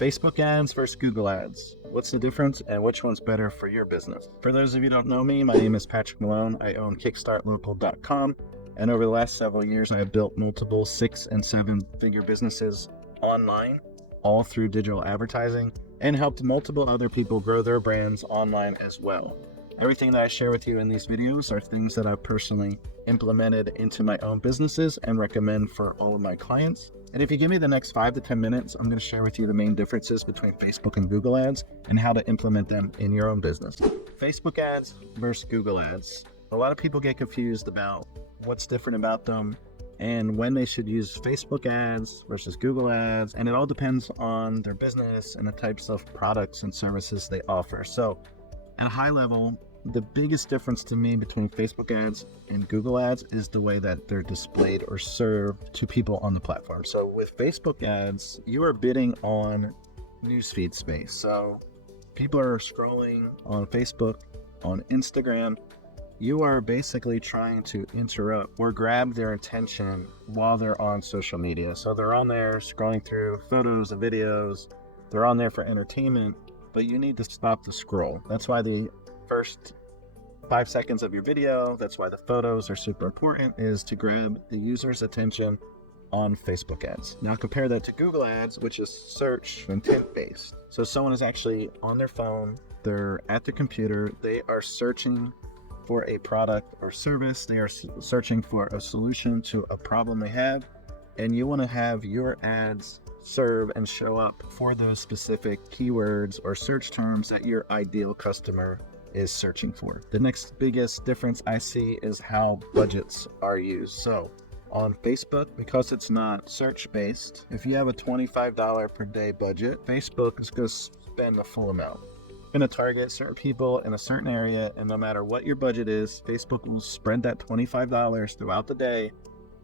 Facebook ads versus Google ads. What's the difference and which one's better for your business? For those of you who don't know me, my name is Patrick Malone. I own KickstartLocal.com. And over the last several years, I have built multiple 6- and 7-figure businesses online, all through digital advertising, and helped multiple other people grow their brands online as well. Everything that I share with you in these videos are things that I've personally implemented into my own businesses and recommend for all of my clients. And if you give me the next 5 to 10 minutes, I'm going to share with you the main differences between Facebook and Google ads and how to implement them in your own business. Facebook ads versus Google ads. A lot of people get confused about what's different about them and when they should use Facebook ads versus Google ads. And it all depends on their business and the types of products and services they offer. So at a high level, the biggest difference to me between Facebook ads and Google ads is the way that they're displayed or served to people on the platform. So with Facebook ads, you are bidding on newsfeed space. So people are scrolling on Facebook, on Instagram. You are basically trying to interrupt or grab their attention while they're on social media. So they're on there scrolling through photos and videos. They're on there for entertainment, but you need to stop the scroll. That's why the first 5 seconds of your video, that's why the photos are super important, is to grab the user's attention on Facebook ads. Now compare that to Google ads, which is search intent based. So someone is actually on their phone, they're at the computer, they are searching for a product or service, they are searching for a solution to a problem they have, and you want to have your ads serve and show up for those specific keywords or search terms that your ideal customer is searching for. The next biggest difference I see is how budgets are used. So on Facebook, because it's not search based, if you have a $25 per day budget, Facebook is going to spend the full amount. Going to target certain people in a certain area, and no matter what your budget is, Facebook will spread that $25 throughout the day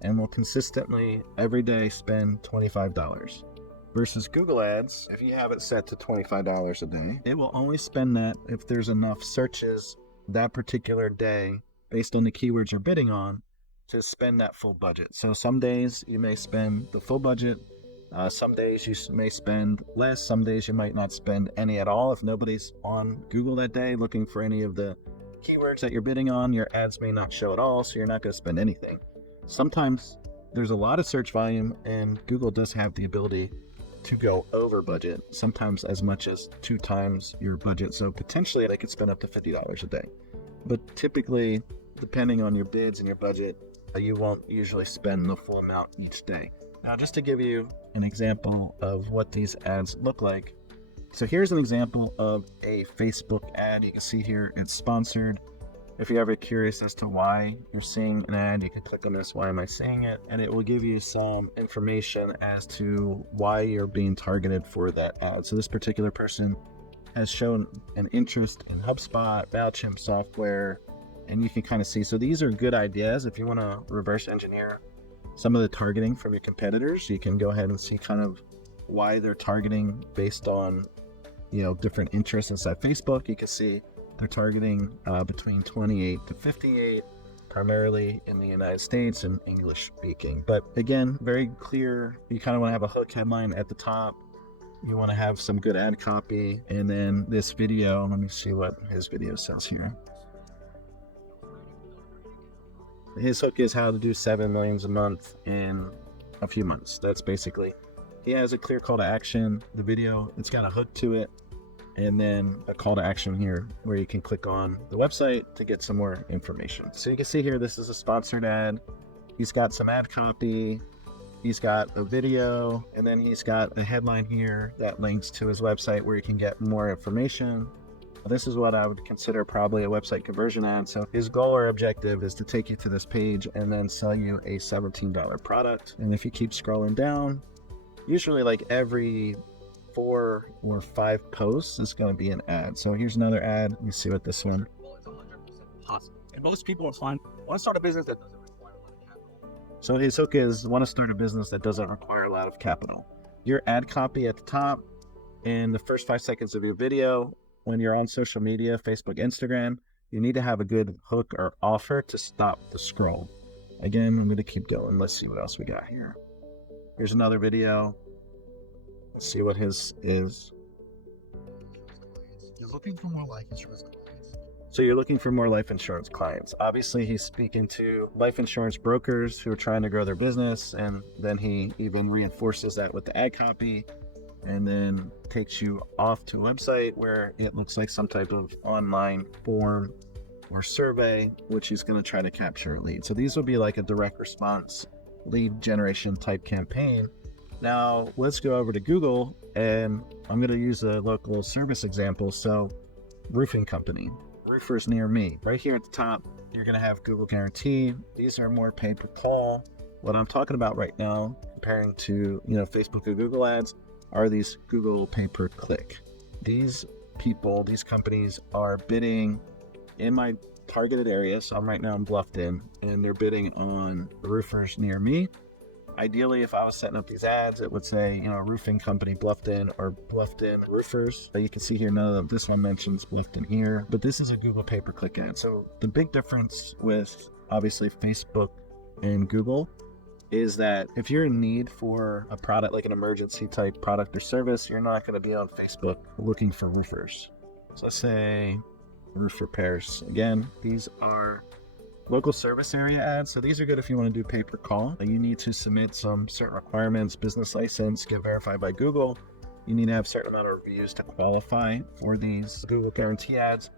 and will consistently every day spend $25. Versus Google ads, if you have it set to $25 a day, it will only spend that if there's enough searches that particular day based on the keywords you're bidding on to spend that full budget. So some days you may spend the full budget, some days you may spend less, some days you might not spend any at all. If nobody's on Google that day looking for any of the keywords that you're bidding on, your ads may not show at all, so you're not going to spend anything. Sometimes there's a lot of search volume, and Google does have the ability to go over budget, sometimes as much as 2 times your budget. So potentially they could spend up to $50 a day. But typically, depending on your bids and your budget, you won't usually spend the full amount each day. Now, just to give you an example of what these ads look like. So here's an example of a Facebook ad. You can see here it's sponsored. If you're ever curious as to why you're seeing an ad, you can click on this, why am I seeing it? And it will give you some information as to why you're being targeted for that ad. So this particular person has shown an interest in HubSpot, MailChimp software, and you can kind of see. So these are good ideas. If you want to reverse engineer some of the targeting from your competitors, you can go ahead and see kind of why they're targeting based on, different interests inside Facebook. You can see they're targeting between 28 to 58, primarily in the United States and English speaking. But again, very clear. You kind of want to have a hook headline at the top. You want to have some good ad copy. And then this video, let me see what his video says here. His hook is how to do 7 million a month in a few months. That's basically, he has a clear call to action. The video, it's got a hook to it, and then a call to action here where you can click on the website to get some more information. So you can see here, this is a sponsored ad. He's got some ad copy, he's got a video, and then he's got a headline here that links to his website where you can get more information. This is what I would consider probably a website conversion ad. So his goal or objective is to take you to this page and then sell you a $17 product. And if you keep scrolling down, usually like every 4 or 5 posts is going to be an ad. So here's another ad. Let me see what this one. Well, it's 100% possible. And most people want to start a business that doesn't require a lot of capital. So his hook is want to start a business that doesn't require a lot of capital. Your ad copy at the top and the first 5 seconds of your video. When you're on social media, Facebook, Instagram, you need to have a good hook or offer to stop the scroll. Again, I'm going to keep going. Let's see what else we got here. Here's another video. Let's see what his is. You're looking for more life insurance clients. So you're looking for more life insurance clients. Obviously, he's speaking to life insurance brokers who are trying to grow their business, and then he even reinforces that with the ad copy, and then takes you off to a website where it looks like some type of online form or survey, which he's going to try to capture a lead. So these would be like a direct response lead generation type campaign. Now let's go over to Google, and I'm going to use a local service example. So roofing company, roofers near me. Right here at the top, you're going to have Google Guarantee. These are more pay per call. What I'm talking about right now, comparing to Facebook or Google ads, are these Google pay per click. These people, these companies are bidding in my targeted area. So right now I'm Bluffton, and they're bidding on roofers near me. Ideally, if I was setting up these ads, it would say, roofing company Bluffton or Bluffton roofers. You can see here, none of this one mentions Bluffton here, but this is a Google pay-per-click ad. So the big difference with obviously Facebook and Google is that if you're in need for a product, like an emergency type product or service, you're not going to be on Facebook looking for roofers. So let's say roof repairs. Again, these are local service area ads. So these are good if you want to do pay per call. You need to submit some certain requirements, business license, get verified by Google. You need to have a certain amount of reviews to qualify for these Google Guarantee ads.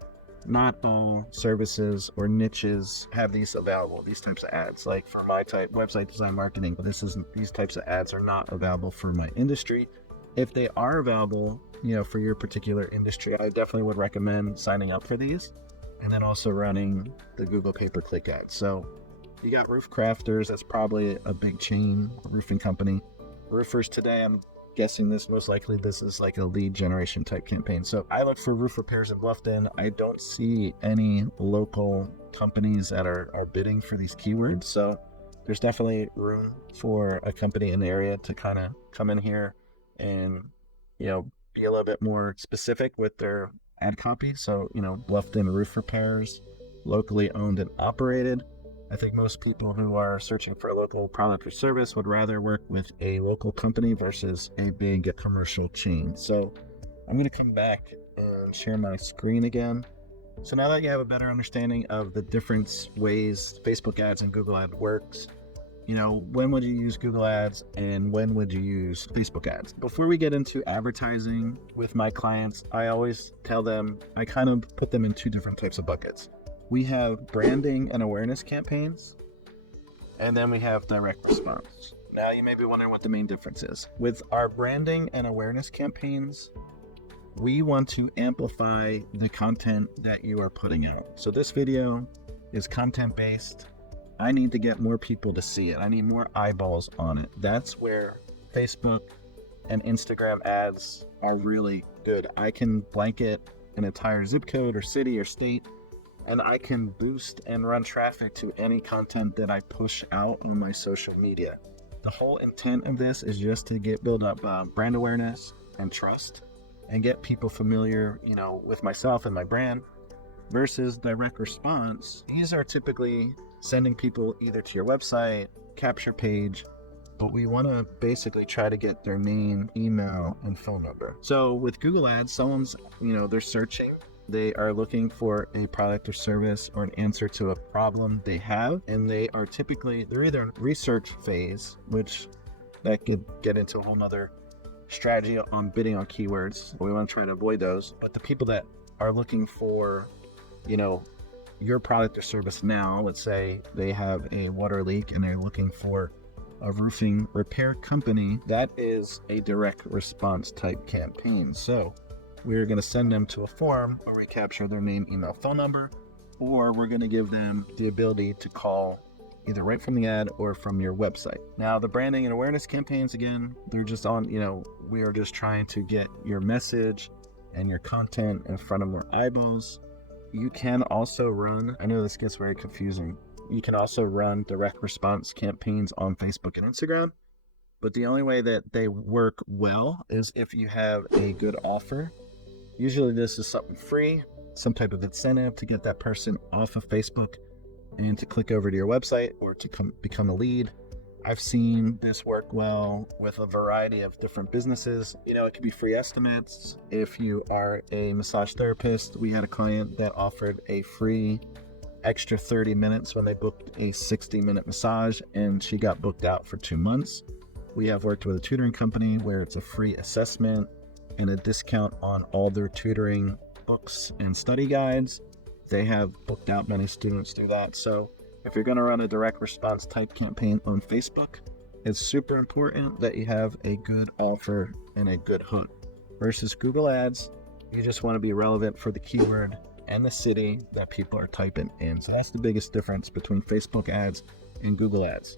Not all services or niches have these available, these types of ads. Like for my type, website design marketing, these types of ads are not available for my industry. If they are available, for your particular industry, I definitely would recommend signing up for these. And then also running the Google pay-per-click ads. So you got roof crafters, that's probably a big chain roofing company. Roofers today, I'm guessing this is like a lead generation type campaign. So I look for roof repairs in Bluffton. I don't see any local companies that are bidding for these keywords. So there's definitely room for a company in the area to kind of come in here and, be a little bit more specific with their ad copy. So, Bluffton roof repairs, locally owned and operated. I think most people who are searching for a local product or service would rather work with a local company versus a big commercial chain. So I'm going to come back and share my screen again. So now that you have a better understanding of the different ways Facebook ads and Google ads works, when would you use Google ads and when would you use Facebook ads? Before we get into advertising with my clients, I always tell them, I kind of put them in two different types of buckets. We have branding and awareness campaigns, and then we have direct response. Now you may be wondering what the main difference is. With our branding and awareness campaigns, we want to amplify the content that you are putting out. So this video is content-based. I need to get more people to see it. I need more eyeballs on it. That's where Facebook and Instagram ads are really good. I can blanket an entire zip code or city or state, and I can boost and run traffic to any content that I push out on my social media. The whole intent of this is just to build up brand awareness and trust and get people familiar, with myself and my brand. Versus direct response, these are typically sending people either to your website, capture page, but we want to basically try to get their name, email, and phone number. So with Google ads, someone's, they're searching, they are looking for a product or service or an answer to a problem they have, and they're either in research phase, which that could get into a whole nother strategy on bidding on keywords. We want to try to avoid those, but the people that are looking for your product or service now, let's say they have a water leak and they're looking for a roofing repair company, that is a direct response type campaign. So we're going to send them to a form where we capture their name, email, phone number, or we're going to give them the ability to call either right from the ad or from your website. Now the branding and awareness campaigns, again, they're just on, we are just trying to get your message and your content in front of more eyeballs. You can also run, I know this gets very confusing, you can also run direct response campaigns on Facebook and Instagram, but the only way that they work well is if you have a good offer. Usually this is something free, some type of incentive to get that person off of Facebook and to click over to your website or to become a lead. I've seen this work well with a variety of different businesses. It could be free estimates. If you are a massage therapist, we had a client that offered a free extra 30 minutes when they booked a 60-minute massage, and she got booked out for 2 months. We have worked with a tutoring company where it's a free assessment and a discount on all their tutoring books and study guides. They have booked out many students through that. So if you're going to run a direct response type campaign on Facebook, it's super important that you have a good offer and a good hook. Versus Google Ads, you just want to be relevant for the keyword and the city that people are typing in. So that's the biggest difference between Facebook ads and Google Ads.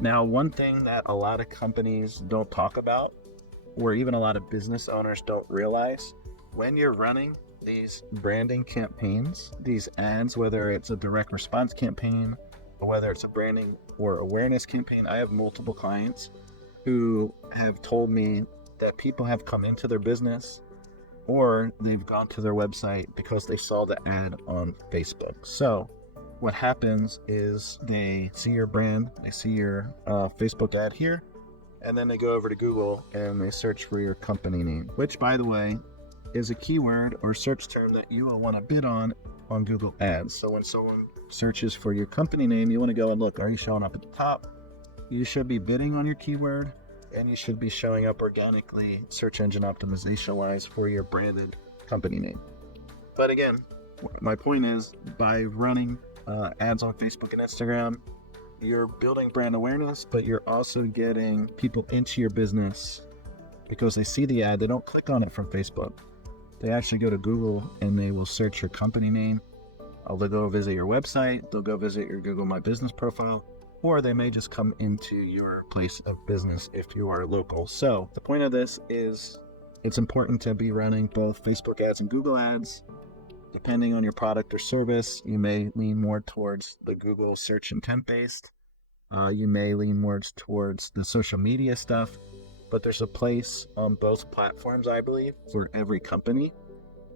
Now, one thing that a lot of companies don't talk about, or even a lot of business owners don't realize, when you're running these branding campaigns, these ads, whether it's a direct response campaign or whether it's a branding or awareness campaign, I have multiple clients who have told me that people have come into their business or they've gone to their website because they saw the ad on Facebook. So what happens is they see your brand, they see your Facebook ad here, and then they go over to Google and they search for your company name, which, by the way, is a keyword or search term that you will want to bid on Google Ads. So when someone searches for your company name, you want to go and look, are you showing up at the top? You should be bidding on your keyword, and you should be showing up organically, search engine optimization wise, for your branded company name. But again, my point is, by running ads on Facebook and Instagram, you're building brand awareness, but you're also getting people into your business because they see the ad. They don't click on it from Facebook. They actually go to Google and they will search your company name. They'll go visit your website. They'll go visit your Google My Business profile, or they may just come into your place of business if you are local. So the point of this is it's important to be running both Facebook ads and Google ads. Depending on your product or service, you may lean more towards the Google search intent based. You may lean more towards the social media stuff, but there's a place on both platforms, I believe, for every company.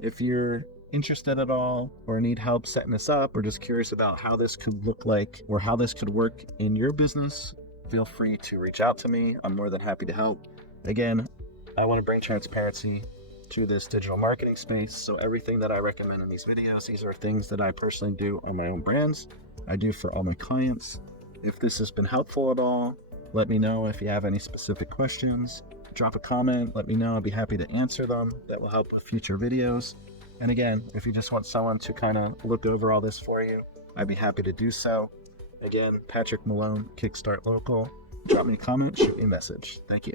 If you're interested at all or need help setting this up or just curious about how this could look like or how this could work in your business, feel free to reach out to me. I'm more than happy to help. Again, I want to bring transparency to this digital marketing space. So everything that I recommend in these videos, these are things that I personally do on my own brands. I do for all my clients. If this has been helpful at all, let me know. If you have any specific questions, drop a comment, let me know. I'll be happy to answer them. That will help with future videos. And again, if you just want someone to kind of look over all this for you, I'd be happy to do so. Again, Patrick Malone, Kickstart Local. Drop me a comment, shoot me a message. Thank you.